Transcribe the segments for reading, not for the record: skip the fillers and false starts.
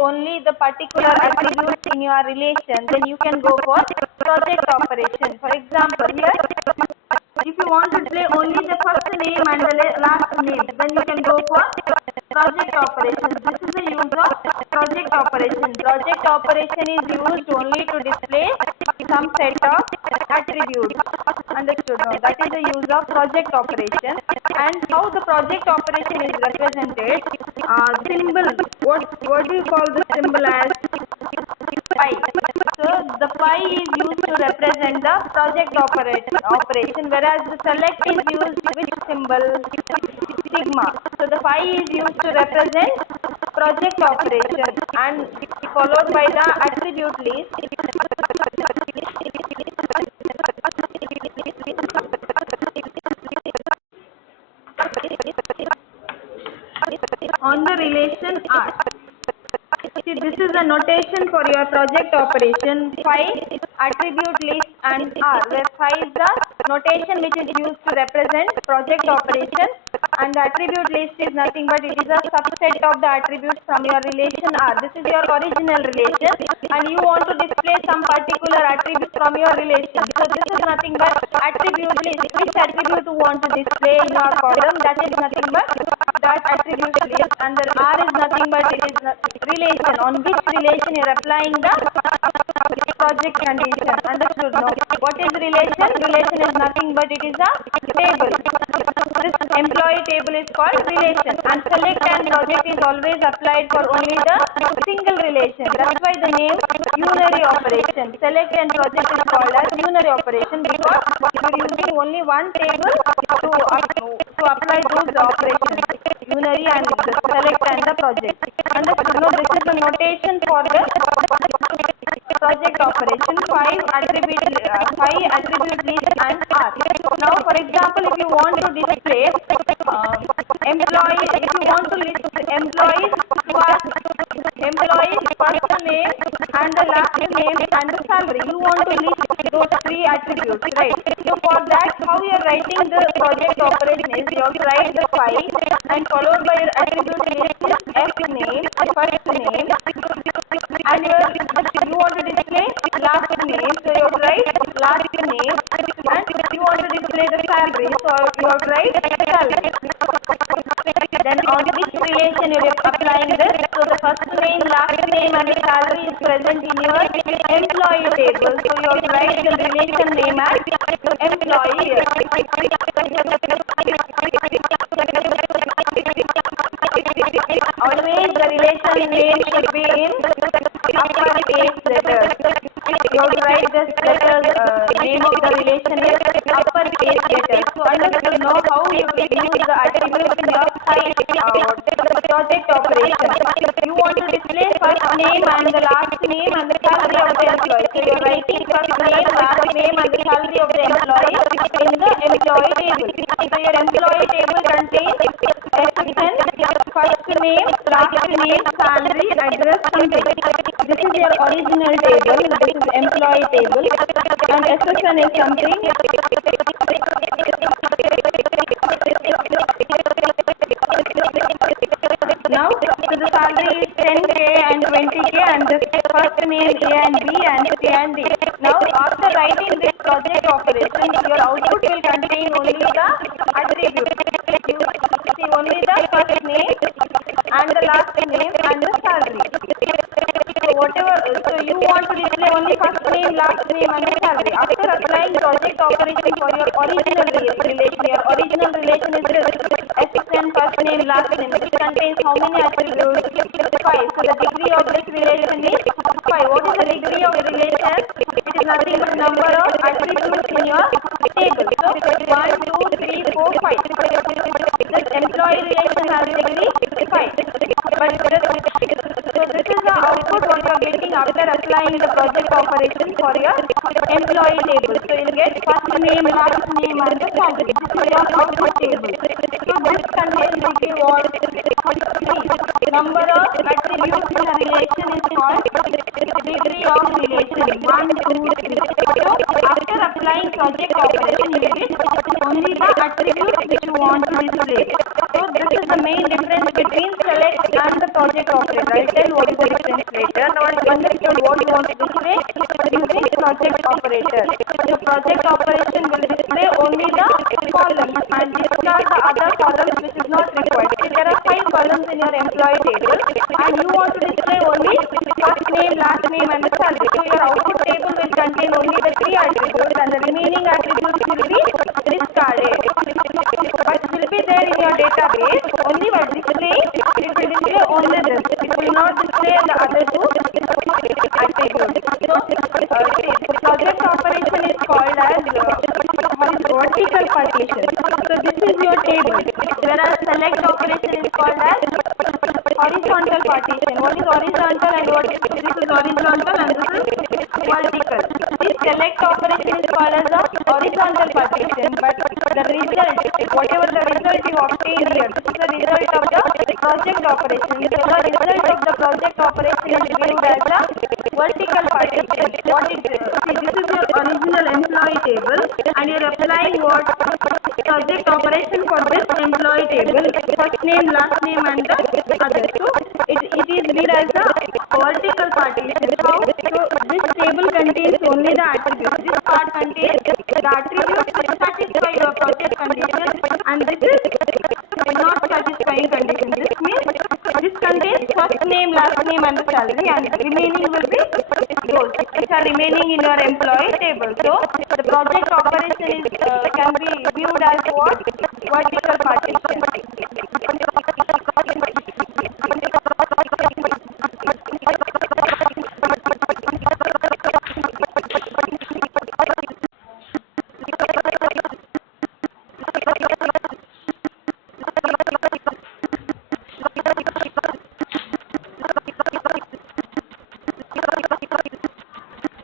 only the particular attributes in your relation, then you can go for project operation. For example, here, if you want to display only the first name and the last name, then you can go for project operation. This is the use of project operation. Project operation is used only to display some set of attributes. Understood? No, that is the use of project operation. And how the project operation is represented? Symbol. What do you call the symbol as? Pi. So the pi is used to represent the project operation, whereas the select is used with symbol sigma. So the pi is used to represent project operation and followed by the attribute list. On the relation R. See, this is the notation for your project operation. Phi, attribute list and R, where phi is the notation which is used to represent project operation, and the attribute list is nothing but it is a subset of the attributes from your relation R. This is your original relation and you want to display some particular attribute from your relation. So this is nothing but attribute list. Which attribute you want to display in your column, that is nothing but that attribute list, and the R is nothing but it is relation. On which relation you are applying the project condition. Understood? No. What is relation? Relation is nothing but it is a table. This employee table is called relation, and select and project is always applied for only the single relation. That's why the name unary operation. Select and project is called as unary operation because you are using only one table to apply those operations. Unary and the select and the project. Understood? No, this is the notation for the project operation. Phi attribute list and R. Now, for example, if you want to display employees, if you want to list employees first name and the last name and the salary, you want to list those three attributes, right? So for that, how you are writing the project operation is you have to write the phi and followed by your attribute list is F name, first name, and you want to display last name, so you have to write last name, and you want to display the salary, so you have to write salary. Then on which relation you are applying this? So the first name, last name and salary is present in your employee table, so you have to write the relation name as employee. Always the relation name should be in uppercase letters. You have to write this name of the relation is uppercase letters. So understand now how you can use the attributes in your project operation. You want to display first name and the last name and the salary of the employee. So you are writing first name, last name and the salary of the employee in the employee table. So your employee table contains SSN, first name, last name, salary, address, something. This is your original table. This is employee table, and SSN is something. Now, so the salary is 10K and 20K, and the first name A and B and C and D. Now, after writing this project operation, your output will contain only the attributes. You see only the first name and the last name and the salary. So you want to display only first name, last name and the salary. After applying project operation for your original relation, your original relation is this SSN, first name, last name, which contains how many attributes? 5. So the degree of this relation is 5. What is the degree of relation? It is nothing but number of attributes in your table. So 1, 2, 3, 4, 5. This employee relation has degree 5. So this is the output what you are getting after applying the project operation for your employee table. So you will get first name, last name and the salary. This is your output table. So this contains degree what? 3. Number of attributes in a relation is called degree of relation. 1, 2, 3. So after applying project operation you will get only the attributes which you want to display. So this is the main difference between select and the project operator. I'll tell what is the difference later. Now I understood what you want to display using project operator. The project operation will display only the columns and discard the other columns which is not required. If there are 5 columns in your employee table and you want to display only first name, last name and the salary. So your output table will contain only the 3 attributes and the remaining attributes will be discarded. But will be there in your database only by displaying, it will display only this. It will not display the other 2 attributes. So the project operation is called as vertical partition. So this is your table. Whereas select operation is called as horizontal partition. What is horizontal and what is this is horizontal and this is vertical. This select operation is called as a horizontal partition, but the result, whatever the result you obtain here, this is the result of the project operation. So the result of the project operation is viewed as a vertical partition. What is this? See, this is your original employee table and you are applying what project operation for this employee table, first name, last name and the other. So it is read as a vertical partition. How? So this table contains only the attributes. This part contains the attributes which satisfy your project condition and this is not satisfying condition. This means this contains first name, last name and the salary and the remaining will be those which are remaining in your employee table. So the project operation is can be viewed as what? Vertical partition.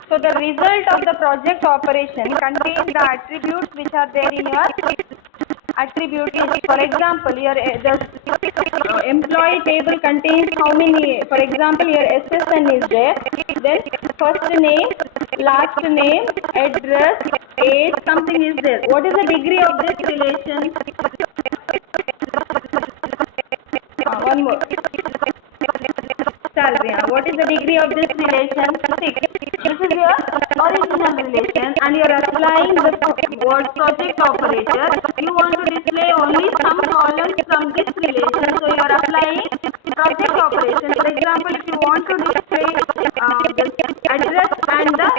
So the result of the project operation contains the attributes which are there in your attribute list. For example, your the employee table contains how many? For example, your SSN is there. Then first name, last name, address, age, something is there. What is the degree of this relation? One more. Salary. What is the degree of this relation? 6. This is your original relation and you are applying the word project operator. You want to display only some columns from this relation. So you are applying project operation. For example, if you want to display the address and the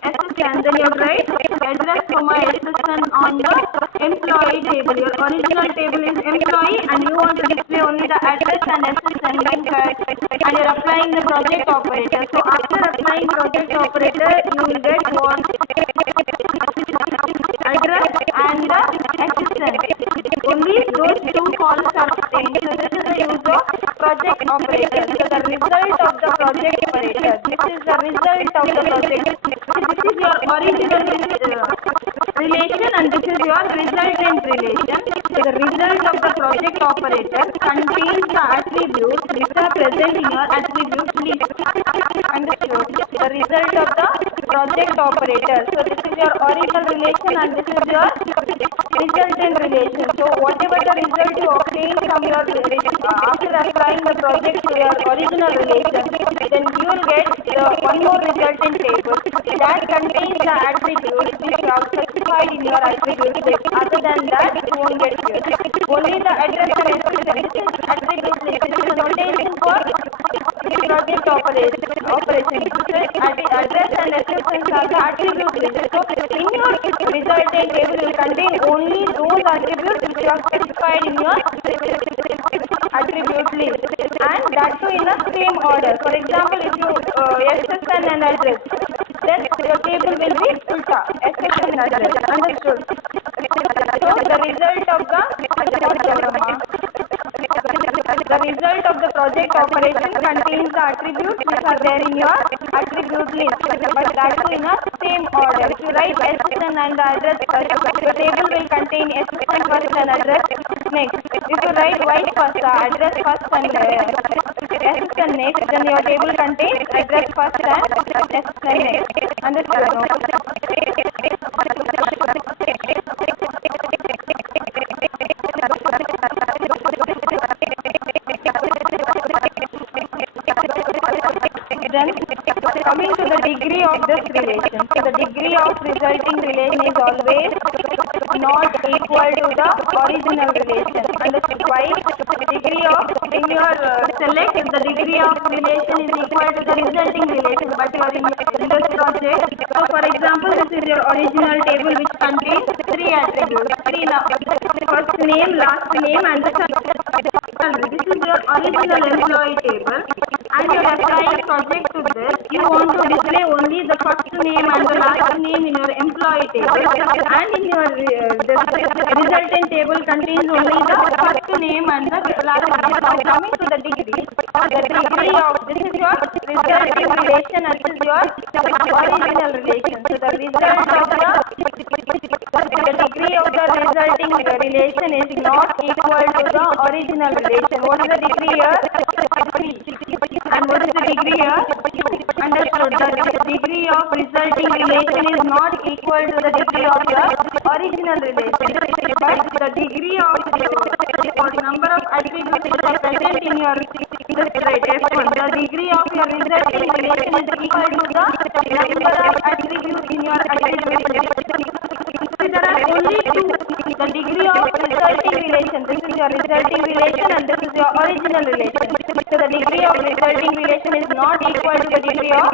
SSN, then you write address, SSN on the employee table. Your original table is employee and you want to display only the address and SSN and you are applying the project operator. So after applying project operator, you will get what? Address and the SSN. Only those 2 columns are obtained. So this is the use of project operator. So the result of the project operator. This is the result of the project. This is your original relation and this is your resultant relation. So the result of the project operator contains the attributes which are present in your attribute list. Understood? The result of the project operator. So this is your original relation and this is your resultant relation. So whatever the result you obtain from your after applying the project to your original relation, then you will get one more resultant table that contains the attributes which are specified in your attribute list. Other than that, you won't get here. Only the address and SSN. This is attribute list. This is notation for project operation. Address and SSN are the attribute list. So in your resultant table, you will contain only those attributes which are specified in your attribute list, and that too in the same order. For example, if you SSN and address, then your table will be ulta SSN and address. Understood? So the result of the the result of the project operation contains the attributes which are there in your attribute list, but that too in a same order. If you write SSN and the address first, the table will contain SSN first and address next. If you write white first, address first and SSN next, then your table contains address first and SSN next. Understood? Then coming to the degree of this relation. So the degree of resulting relation is always not equal to the original relation. Understood? Why? Degree of in your select the degree of relation is equal to the resulting relation, but you are in this project. So for example, this is your original table which contains three attributes. First name, last name, and the salary. This is your original employee table, and you are applying project to this. You want to display only the first name and the last name in your employee table, and in your resultant table contains only the first name and the last name. Now coming to the degree of this is your resulting relation and this is your original relation. So the result of the degree of the resulting relation is not equal to the original relation. What is the degree here? 3. And what is the degree here? Understood. The degree of resulting relation is not equal to the degree of your original relation. But the degree of the number of attributes that are present in your F1, the degree of your resulting relation is equal to the number of attributes in your attribute list. So there are only two. The degree of resulting relation. This is your resulting relation and this is your original relation. So the degree of resulting relation is not equal to the degree of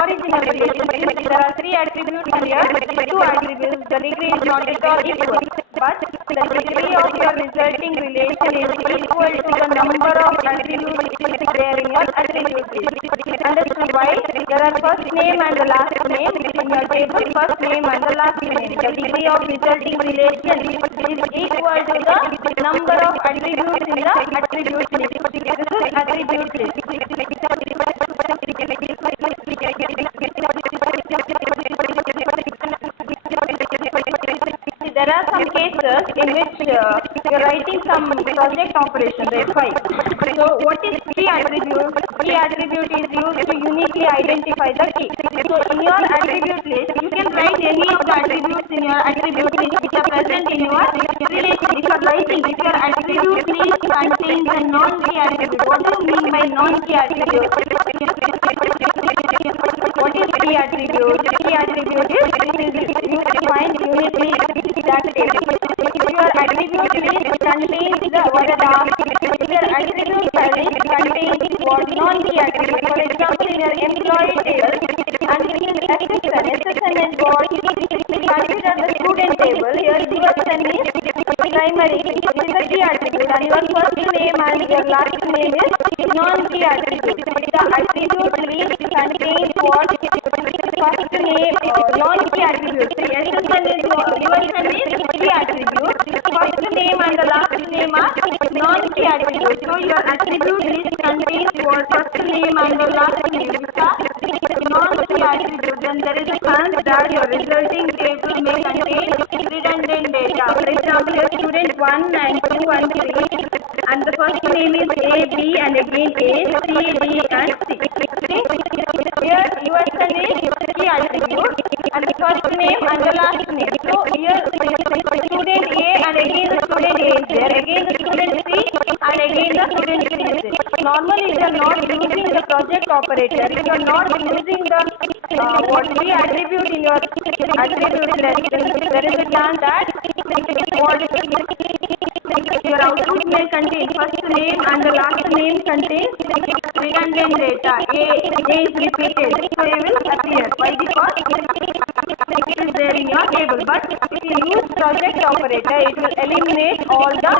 original relation. There are three attributes here, two attributes. The degree is not at all equal. But the degree of your resulting relation is equal to the number of attributes which is there in your attribute list. Understood why? There are first name and the last name in your table. First name and the last name. The degree of resulting relation is equal to the number of attributes in the attribute list. This is attribute list. There are some cases in which you are writing some project operation, FI. So what is key attribute? Key attribute is used to uniquely identify the key. So in your attribute list, you can write any of the attributes in your attribute list which are present in your relation. If you are writing, if your attribute list contains a non-key attribute, what do you mean by non-key attribute? What is key attribute? Key attribute is you find uniquely that table. If your attribute list contains the what if your attribute list contains what non-key attribute. For example, in your employee table, and this is SSN is what? Consider the student table. Here SSN is primary key. This is the key attribute, and your first name and your last name is non-key attribute. The attribute list contains what? First name, non-key attribute. SSN is key attribute. First name and the last name are non-key attributes. So your attribute list contains what? First name and the last name which are non-key attributes. Then there is a chance that your resulting table may contain redundant data. For example, your student 1 and 2 and 3, and the first name is A, B, and again A, C, D, and C. Here USN is key attribute and the first name and the last name. So here student A and again the student A is there, again the student C and again the student C is there. Normally if you are not using the project operator, if you are not using the what we attribute in your attribute list, there is a chance that your output may contain first name and the last name contains redundant data. A is repeated, so A will appear. Why? Because it is there in your table. But if you use project operator, it will eliminate all the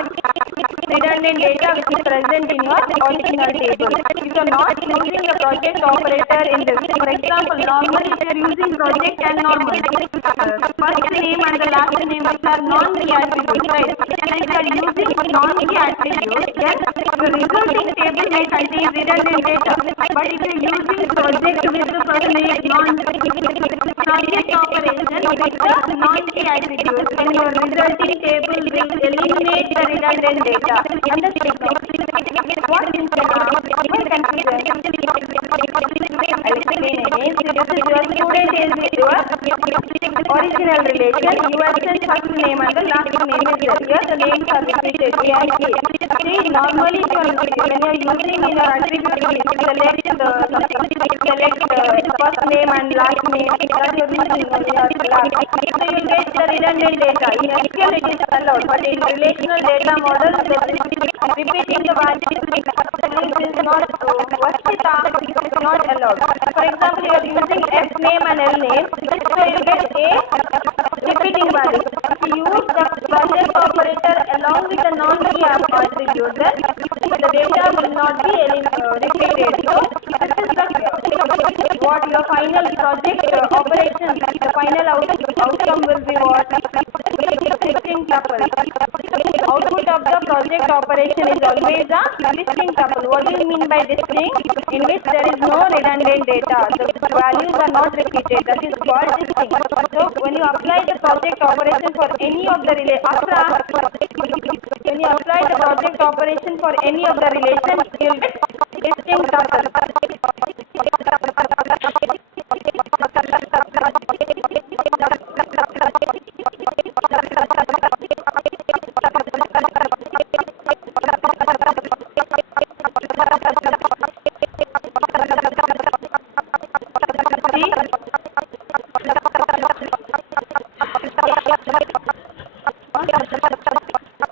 redundant data which is present in your original table. If you are not using the project operator in this, for example, normally if you are using project and normal, the first name and the last name are non-key attributes, right? And if you are using non-key attributes, then the resulting table may contain redundant data. But if you are using project with the first name project operation with the non-key attributes, then your resulting table will eliminate the redundant data. Understood now? What is confusion? I will explain again. So this is your student is your original relation. USN first name and the last name is there. Here the names are repeated. See, normally when you are using in your attribute list, select first name and last name that you are using in your class. So you get the redundant data. In SQL it is allowed, but in relational data model, repeating the values is not Vashita is not allowed. For example, you are using F name and L name, so you get a repeating value. If you use the project operator along with the non-key attribute, then the data will not be repeated. So this is the what your final project operation, the final outcome will be what? Listing tuple. Output of the project operation is always a listing tuple. What do you mean by listing? In which there is no redundant data. The values are not repeated. That is called listing. So when you apply the project operation for any of the when you apply the project operation for any of the relations, you will get listing tuple.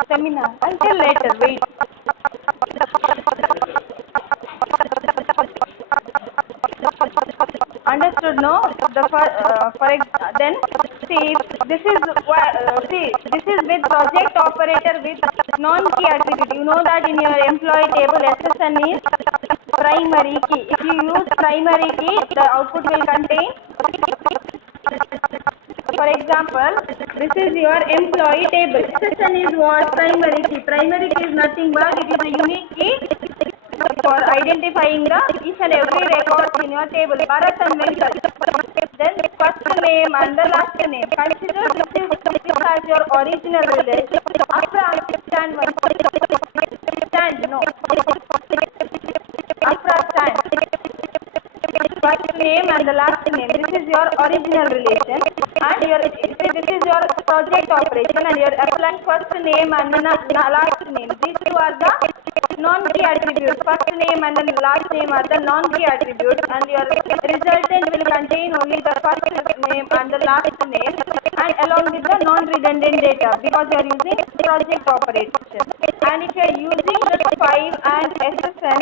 Seminar. Until later. Wait. Understood? No. Then see this is this is with project operator with non-key attribute. You know that in your employee table SSN is primary key. If you use primary key, the output will contain. For example, this is your employee table. SSN is what? Primary key. Primary key is nothing but it is a unique key for identifying the each and every record in your table. Bharat and Venkat. Then first name and the last name. Consider this as your original relation. After stand one. Stand no. After stand. First name and the last name. This is your original relation, and this is your project operation, and you are applying first name and the last name. These two are the non-key attributes. First name and the last name are the non-key attributes, and your resultant will contain only the first name and the last name, and along with the non-redundant data because you are using project operation. And if you are using the 5 and SSN,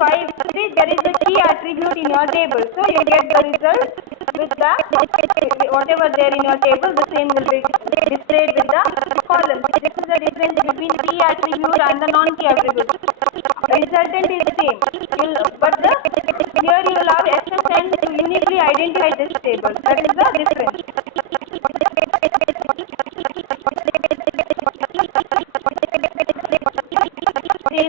5, see there is a key attribute in your table, so you get the result with the whatever there in your table, the same will be displayed with the column. This is the difference between key attribute and the non-key attribute. The resultant is same, but here you will have SSN to uniquely identify this table. That is the difference. See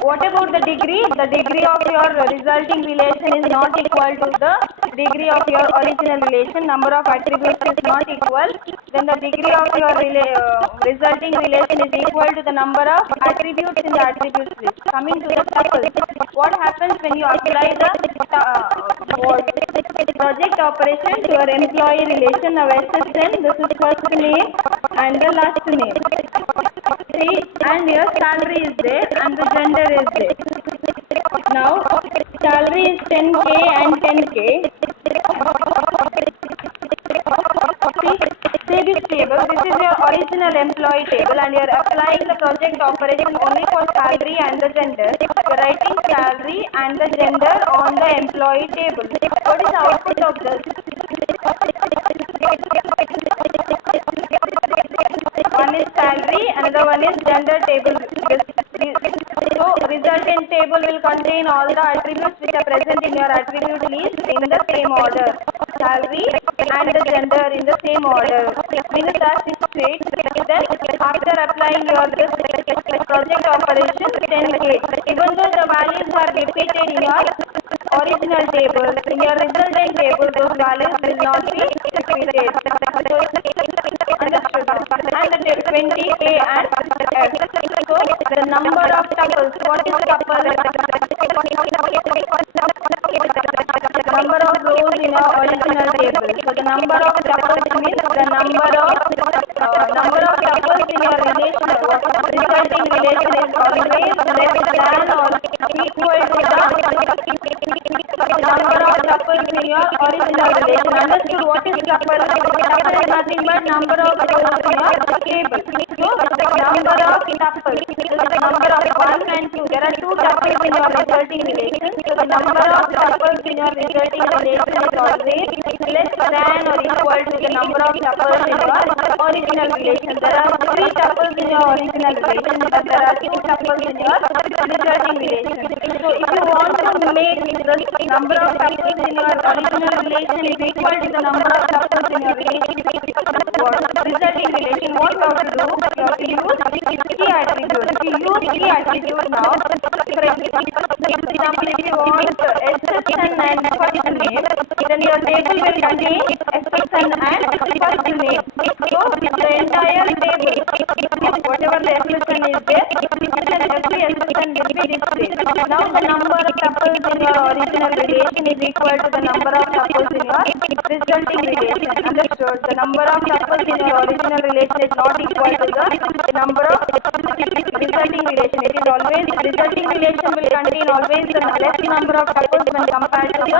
what about the degree? The degree of your resulting relation is not equal to the degree of your original relation. Number of attributes is not equal. Then the degree of your resulting relation is equal to the number of attributes in the attributes list. Coming to the tuples, what happens when you apply the project operation to your employee relation? Now SSN, this is first name and the last name. See, and your salary is there and the gender is there. Now salary is 10k and 10k. See this table, this is your original employee table, and you are applying the project operation only for salary and the gender. You are writing salary and the gender on the employee table. What is the output of this? One is salary, another one is gender table. So resultant table will contain all the attributes which are present in your attribute list in the same order. salary and the gender in the same order. Means as is straight, then after applying your this project operation 10k, even though the values are repeated in your original table, in your resultant table those values will not be repeated. So understood. And the 20k and f. So the number of tuples, what is tuple? The number of rows in your original table. So the number of tuples means the number of tuples in your relation, resulting relation is always less than or equal to the number of tuples in your original relation. Understood what is tuple? Tuple is nothing but number of rows in your table. So number of tuples, the number of 1 and 2. There are 2 tuples in your resulting relation. So the number of tuples in your resulting relation is always less than or equal to the number of tuples in your original relation. There are 3 tuples in your original relation, but there are 2 tuples in your resulting relation. So if you want to make the number of tuples in your original relation is equal to the number of tuples in your resulting relation, what you have to do? You have to use key attribute. If you use key attribute now, for example, if you want exception and first name, then your table will contain exception and first name. So the entire table, whatever the exception is there, every exception will be displayed. Now the number of tuples in your original relation is equal to the number of tuples in your resulting relation. Understood? The number of tuples in your original relation is not equal to the number of resulting relation. It is always, resulting relation will contain always the less number of tuples when compared to the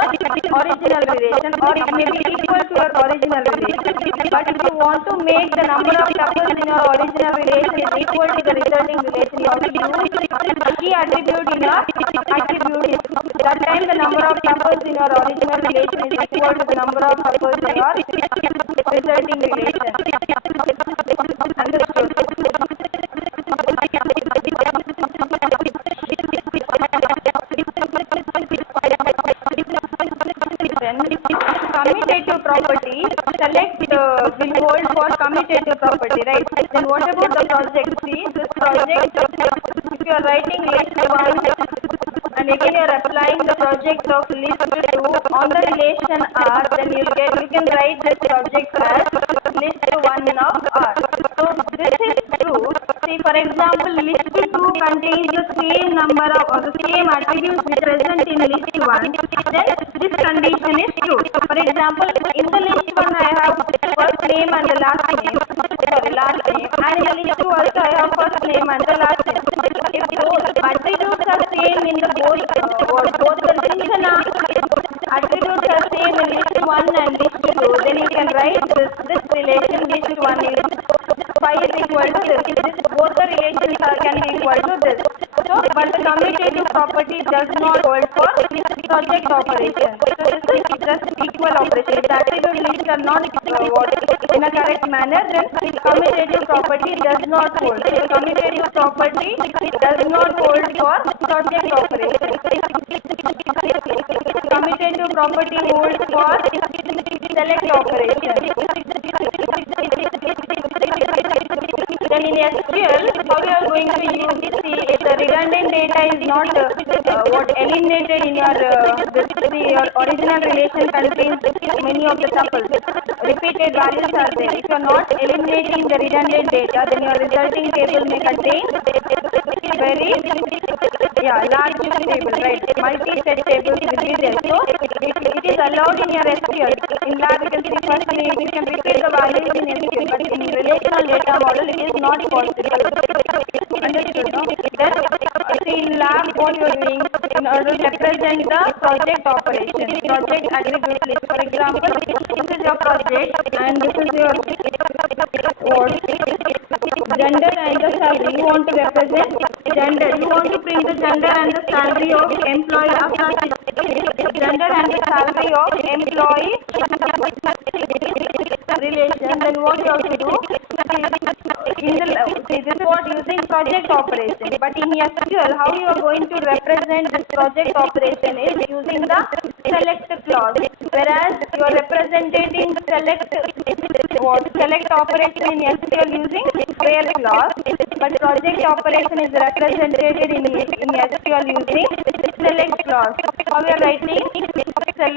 original relation, or it may be equal to your original relation. But if you want to make the number of tuples in your original relation is equal to the resulting relation, you have to use key attribute in your attribute. That time the number of tuples in your original relation is equal to the number of tuples in your resulting relation. Understood? Commutative property, select will hold for commutative property, right? Then what about the project? See, this project, if you are writing list 1 and again you are applying the project of list 2 on the relation R, then you can write this project as list 1 of R. So this is true. See, for example, list 2 contains the same number of or the same attributes present in list 1. Then this condition is true. For example, in the list 1 I have first name and the last name. Sorry, last name. And in the list 2 also I have first name and the last name. If both attributes are same in the both the relation attributes are same in list 1 and list 2, then you can write this relation list 1 is phi is equal to this. Both the relations can be equal to this. So, but the commutative property does not hold for project operation. So this is just equal operation. If the attribute lists are not in a correct manner, then commutative property does not hold. So commutative property does not hold for project operation. Commutative property holds for select operation. Then in SQL, how you are going to use this? If the redundant data is not eliminated in your your original relation contains many of the tuples. Repeated values are there. If you are not eliminating the redundant data, then your resulting table may contain very large table, right? Multi-set tables will be there. So it is allowed in your SQL. In lab, you can see first name, you can repeat the values in SQL, but in relational data model, it is not possible. Understood? Then, in lab, what you are doing in order to represent the project operation, project attribute list. For example, this is your project and this is your gender and the salary. You want to represent gender. You want to print the gender and the salary of employee gender and the salary of employee relation, then what you have to do? This is what using project operation. But in SQL, how you are going to represent this project operation is using the select clause. Whereas you are representing select operation in SQL using where clause, but project operation is represented in SQL using select clause. How we are writing?